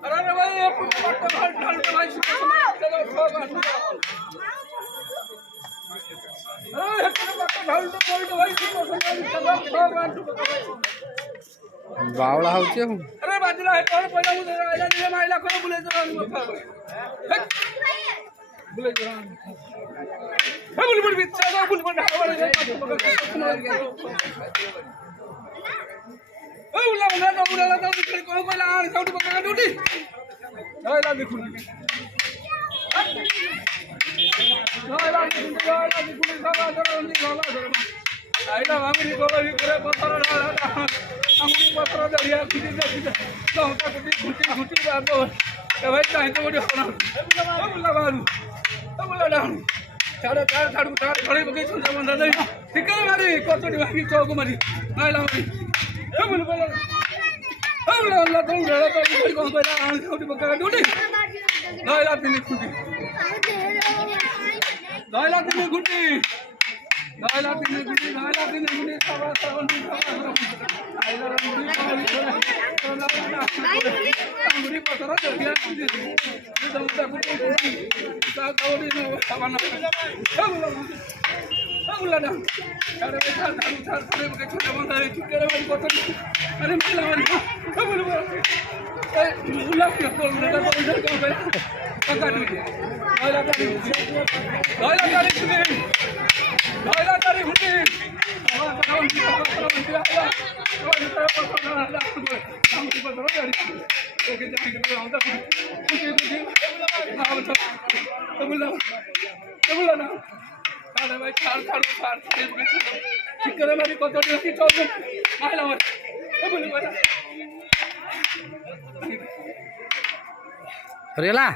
अरे भाई ये बावला होचे अरे बाजूला आहे कोण पहिला आयला दिले मायला कोण बोलायचं बोलायचं हे बुलबुल बिचारा बुलबुल ढाकवायला ए उला तो तिकडे कोण पहिला आणि साऊंड बघा ड्यूटी जायला देखून जायला देखून सगळा दरवंदी झाला आईला आम्ही गोळी करे पत्र आम्ही पत्र दरिया किती होता कुठे खुटी बाबो ए भाई काय तो मोठी होणार बोला बारू बोला डाऊन चार खडे बघे तुझ्या बंदा नाही ठीक आहे मारी कोचडी वांगी चौक मारी नाही लावली ए बोल बोला अल्लाह तो रेडा तो कोण पहिला आणि छोटी बघा ड्यूटी नाही लागते नी खुटी नाही लागते नी खुटी नायला तिने गुडी सवा आईला गुडी पसरा दरिया दमता गुडी ता कवडी न सावाना बोला ना अरे बेटा थार बघे छोटा बंदा आहे तिकडे वाली पसर अरे मला बोल ए बोला की बोल रेडा तो इधर कोण पहिला पका दी नायला तारी हुटी रेला